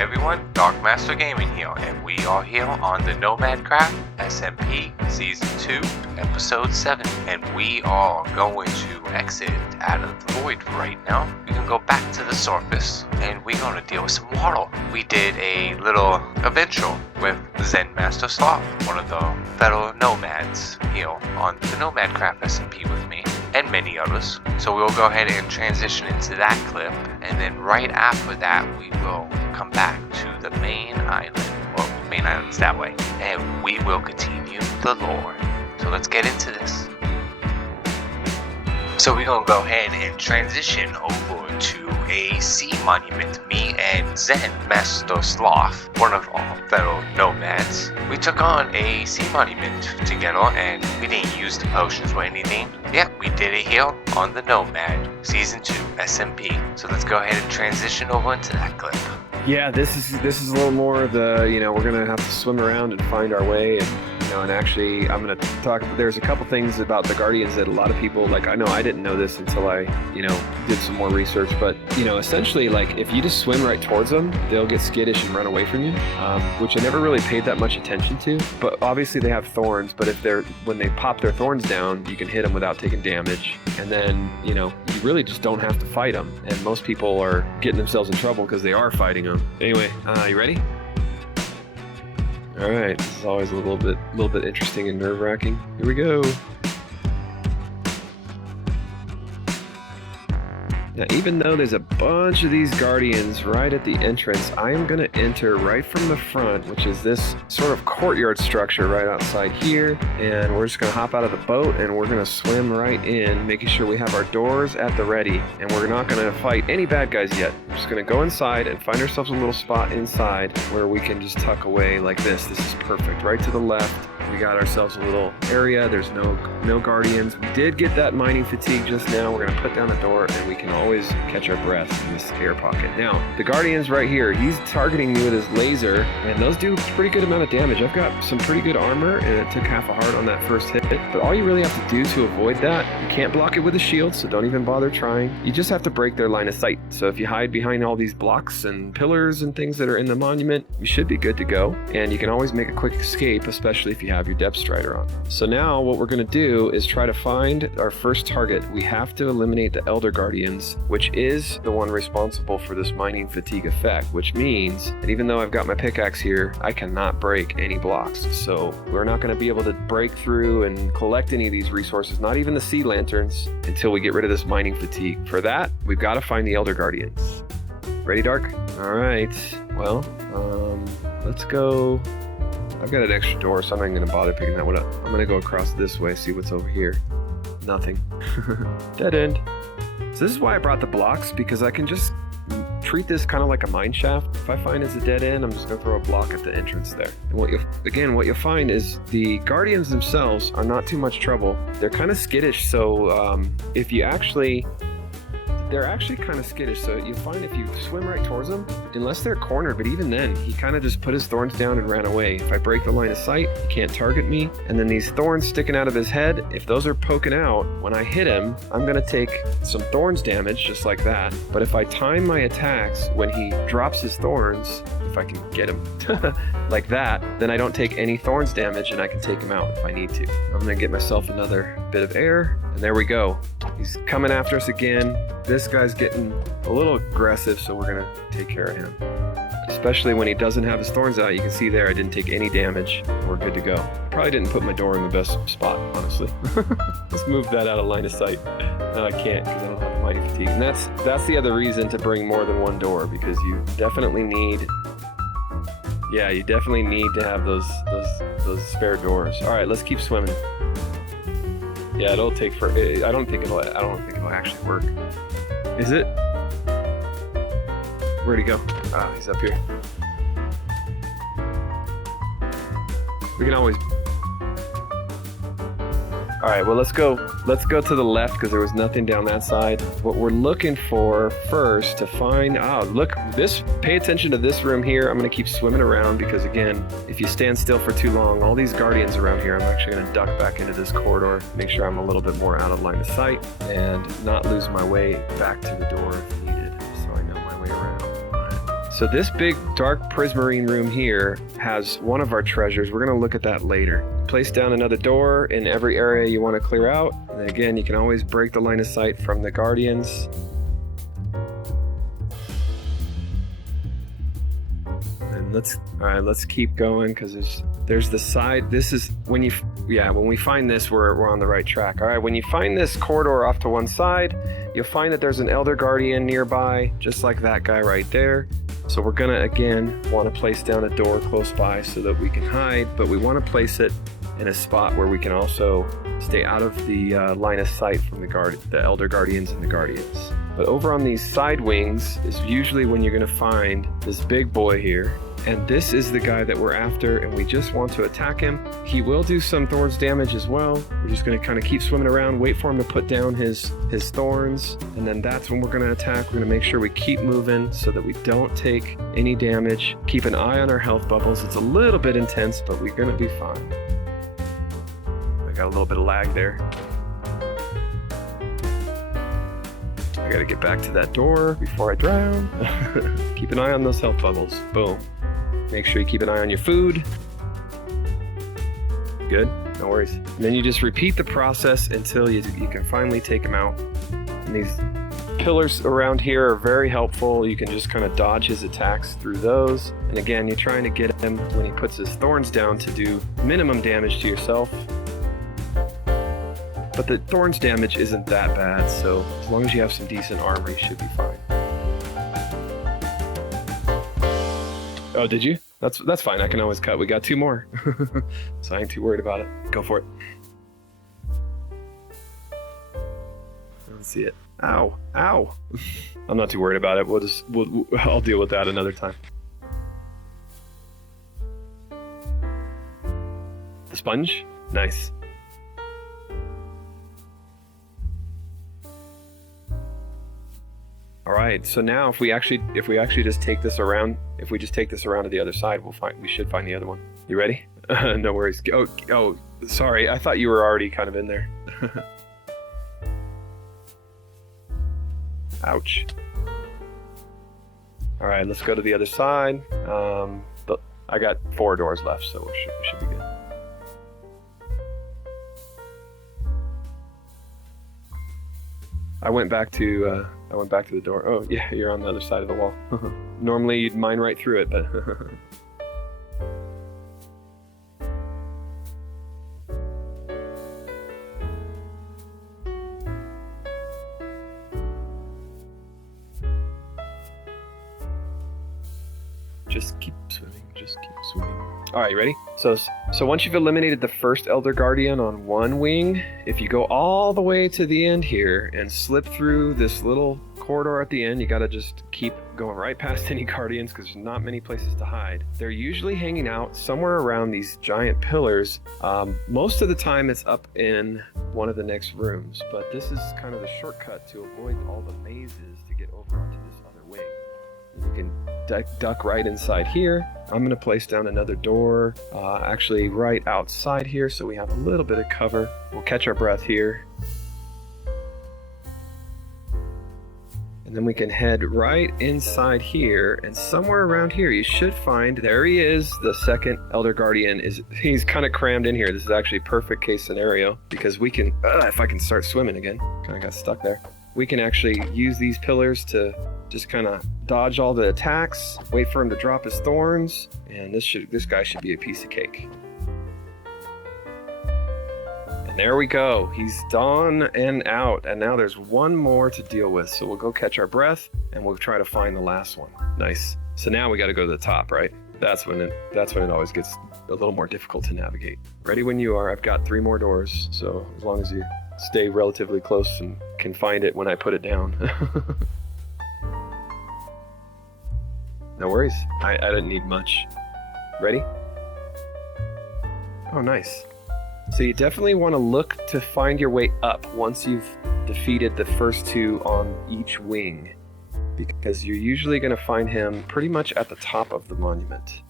everyone, Dark Master Gaming here, and we are here on the Nomadcraft SMP Season 2, Episode 7, and we are going to exit out of the void right now. We can go back to the surface, and we're going to deal with some water. We did a little adventure with Zen Master Sloth, one of the fellow nomads here on the Nomadcraft SMP with me, and many others. So we'll go ahead and transition into that clip, and then right after that we will come back to the main island. Well, main island's that way, and we will continue the lore. So let's get into this. So we're gonna go ahead and transition over to a sea monument. Me and Zen Master Sloth, one of our fellow nomads, we took on a sea monument together, and we didn't use the potions or anything. Yeah, we did it here on the Nomad Season 2 SMP. So let's go ahead and transition over into that clip. Yeah, this is a little more of the, we're gonna have to swim around and find our way, and actually I'm gonna talk. There's a couple things about the Guardians that a lot of people, I know I didn't know this until I, did some more research, but essentially, if you just swim right towards them, they'll get skittish and run away from you, which I never really paid that much attention to. But obviously they have thorns, but when they pop their thorns down, you can hit them without taking damage, and then you really just don't have to fight them. And most people are getting themselves in trouble because they are fighting them. Anyway, you ready? All right, this is always a little bit interesting and nerve-wracking. Here we go. Now, even though there's a bunch of these Guardians right at the entrance, I am going to enter right from the front, which is this sort of courtyard structure right outside here. And we're just going to hop out of the boat and we're going to swim right in, making sure we have our doors at the ready. And we're not going to fight any bad guys yet. We're just going to go inside and find ourselves a little spot inside where we can just tuck away like this. This is perfect. Right to the left. We got ourselves a little area. There's no Guardians. We did get that mining fatigue just now. We're going to put down the door and we can always catch our breath in this air pocket. Now, the Guardian's right here. He's targeting me with his laser, and those do a pretty good amount of damage. I've got some pretty good armor, and it took half a heart on that first hit. But all you really have to do to avoid that, you can't block it with a shield, so don't even bother trying. You just have to break their line of sight. So if you hide behind all these blocks and pillars and things that are in the monument, you should be good to go. And you can always make a quick escape, especially if you have your depth strider on. So now what we're going to do is try to find our first target. We have to eliminate the Elder Guardians, which is the one responsible for this mining fatigue effect, which means that even though I've got my pickaxe here, I cannot break any blocks. So we're not going to be able to break through and collect any of these resources, not even the sea lanterns, until we get rid of this mining fatigue. For that, we've got to find the Elder Guardians. Ready, Dark? All right. Well, let's go. I've got an extra door, so I'm not going to bother picking that one up. I'm going to go across this way, see what's over here. Nothing. Dead end. So this is why I brought the blocks, because I can just treat this kind of like a mine shaft. If I find it's a dead end, I'm just going to throw a block at the entrance there. And what you'll find is the Guardians themselves are not too much trouble. They're kind of skittish, so they're actually kind of skittish, so you'll find if you swim right towards them, unless they're cornered, but even then, he kind of just put his thorns down and ran away. If I break the line of sight, he can't target me. And then these thorns sticking out of his head, if those are poking out, when I hit him, I'm going to take some thorns damage, just like that. But if I time my attacks when he drops his thorns, if I can get him like that, then I don't take any thorns damage and I can take him out if I need to. I'm going to get myself another bit of air, and there we go. He's coming after us again. This guy's getting a little aggressive, so we're going to take care of him. Especially when he doesn't have his thorns out. You can see there I didn't take any damage. We're good to go. Probably didn't put my door in the best spot, honestly. Let's move that out of line of sight. No, I can't because I don't have mining fatigue. And that's the other reason to bring more than one door, because you definitely need... Yeah, you definitely need to have those spare doors. All right, let's keep swimming. Yeah, it'll take for. I don't think it'll actually work. Is it? Where'd he go? Ah, he's up here. We can always. All right, well, let's go to the left because there was nothing down that side. What we're looking for first to find, pay attention to this room here. I'm going to keep swimming around because, again, if you stand still for too long, all these Guardians around here, I'm actually going to duck back into this corridor, make sure I'm a little bit more out of line of sight and not lose my way back to the door if needed, so I know my way around. All right. So this big dark prismarine room here has one of our treasures. We're going to look at that later. Place down another door in every area you want to clear out. And then again, you can always break the line of sight from the guardians. And let's keep going because there's the side. This is when we find this, we're on the right track. All right, when you find this corridor off to one side, you'll find that there's an Elder Guardian nearby, just like that guy right there. So we're gonna again want to place down a door close by so that we can hide, but we want to place it in a spot where we can also stay out of the line of sight from the Elder Guardians and the Guardians. But over on these side wings is usually when you're gonna find this big boy here. And this is the guy that we're after, and we just want to attack him. He will do some thorns damage as well. We're just going to kind of keep swimming around, wait for him to put down his thorns, and then that's when we're going to attack. We're going to make sure we keep moving so that we don't take any damage. Keep an eye on our health bubbles. It's a little bit intense, but we're going to be fine. I got a little bit of lag there. I got to get back to that door before I drown. Keep an eye on those health bubbles. Boom. Make sure you keep an eye on your food. Good, no worries. And then you just repeat the process until you can finally take him out. And these pillars around here are very helpful. You can just kind of dodge his attacks through those. And again, you're trying to get him when he puts his thorns down to do minimum damage to yourself. But the thorns damage isn't that bad, so as long as you have some decent armor, you should be fine. Oh, did you? That's fine. I can always cut. We got 2 more. So I ain't too worried about it. Go for it. Let's see it. Ow. Ow. I'm not too worried about it. I'll deal with that another time. The sponge? Nice. All right, so now if we actually just take this around, if we just take this around to the other side, we should find the other one. You ready? No worries. Oh, sorry. I thought you were already kind of in there. Ouch. All right, let's go to the other side. I got 4 doors left, so we should be good. I went back to the door. Oh, yeah, you're on the other side of the wall. Normally you'd mine right through it, but... Just keep swimming, just keep swimming. All right, ready? So once you've eliminated the first Elder Guardian on one wing, if you go all the way to the end here and slip through this little corridor at the end, you gotta just keep going right past any Guardians because there's not many places to hide. They're usually hanging out somewhere around these giant pillars. Most of the time it's up in one of the next rooms, but this is kind of the shortcut to avoid all the mazes to get over onto this other wing. You can duck right inside here. I'm going to place down another door, actually right outside here, so we have a little bit of cover. We'll catch our breath here. And then we can head right inside here, and somewhere around here you should find, there he is, the second Elder Guardian. He's kind of crammed in here. This is actually perfect case scenario, because we can, if I can start swimming again, kind of got stuck there. We can actually use these pillars to just kind of dodge all the attacks, wait for him to drop his thorns, and this guy should be a piece of cake. And there we go. He's done and out, and now there's one more to deal with. So we'll go catch our breath, and we'll try to find the last one. Nice. So now we got to go to the top, right? That's when it always gets a little more difficult to navigate. Ready when you are. I've got 3 more doors, so as long as you stay relatively close and can find it when I put it down. No worries. I didn't need much. Ready? Oh, nice. So you definitely want to look to find your way up once you've defeated the first 2 on each wing, because you're usually going to find him pretty much at the top of the monument.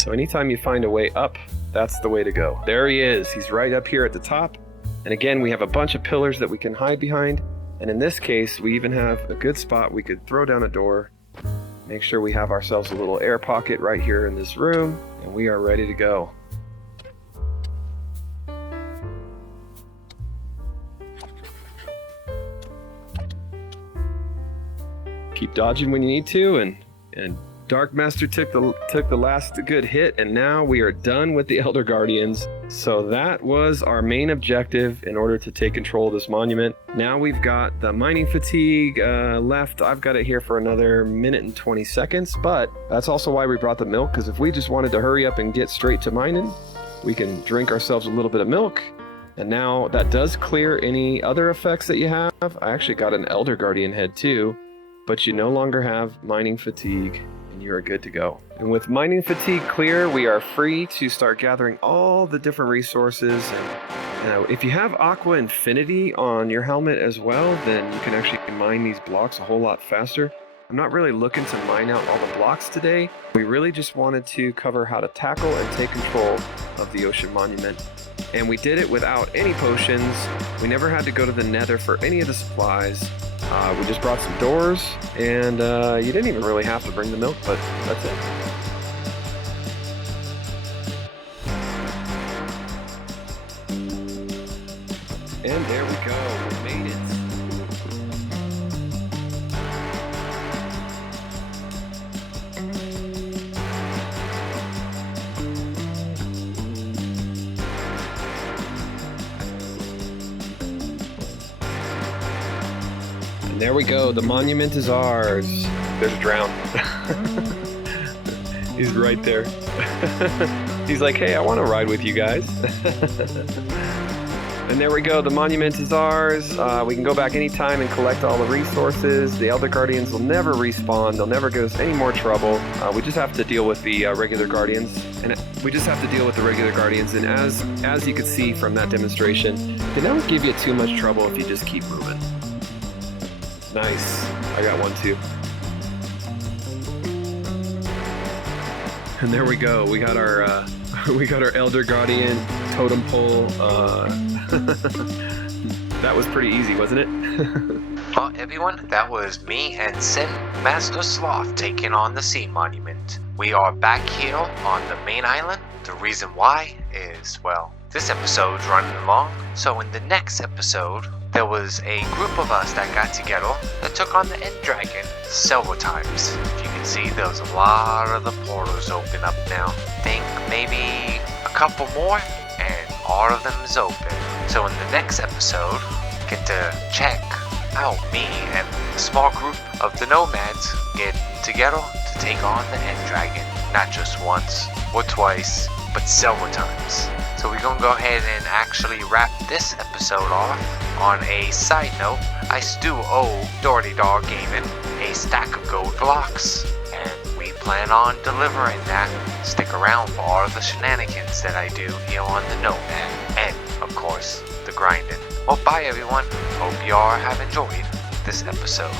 So anytime you find a way up, that's the way to go. There he is. He's right up here at the top. And again, we have a bunch of pillars that we can hide behind. And in this case, we even have a good spot we could throw down a door. Make sure we have ourselves a little air pocket right here in this room, and we are ready to go. Keep dodging when you need to, and Dark Master took the last good hit, and now we are done with the Elder Guardians. So that was our main objective in order to take control of this monument. Now we've got the mining fatigue left. I've got it here for another minute and 20 seconds, but that's also why we brought the milk, because if we just wanted to hurry up and get straight to mining, we can drink ourselves a little bit of milk. And now that does clear any other effects that you have. I actually got an Elder Guardian head too, but you no longer have mining fatigue. You are good to go. And with mining fatigue clear, we are free to start gathering all the different resources. And if you have Aqua Infinity on your helmet as well, then you can actually mine these blocks a whole lot faster. I'm not really looking to mine out all the blocks today. We really just wanted to cover how to tackle and take control of the Ocean Monument. And we did it without any potions. We never had to go to the Nether for any of the supplies. We just brought some doors, and you didn't even really have to bring the milk, but that's it. And there we go, we made it. There we go, the monument is ours. There's Drown. He's right there. He's like, hey, I want to ride with you guys. And there we go, the monument is ours. We can go back anytime and collect all the resources. The Elder Guardians will never respawn. They'll never give us any more trouble. We just have to deal with the regular Guardians. And as you can see from that demonstration, they don't give you too much trouble if you just keep moving. Nice. I got one too. And there we go. We got our Elder Guardian totem pole. That was pretty easy, wasn't it? Well, everyone, that was me and Zen Master Sloth taking on the Sea Monument. We are back here on the main island. The reason why is, well, this episode's running along, so in the next episode, there was a group of us that got together that took on the End Dragon several times. If you can see, there's a lot of the portals open up now. Think maybe a couple more, and all of them is open. So in the next episode, get to check out me and a small group of the nomads getting together to take on the End Dragon. Not just once or twice, but several times. So we're gonna go ahead and actually wrap this episode off. On a side note, I still owe Dirty Dog Gaming a stack of gold blocks, and we plan on delivering that. Stick around for all of the shenanigans that I do here on the Nomad, and of course, the grinding. Well, bye everyone. Hope y'all have enjoyed this episode.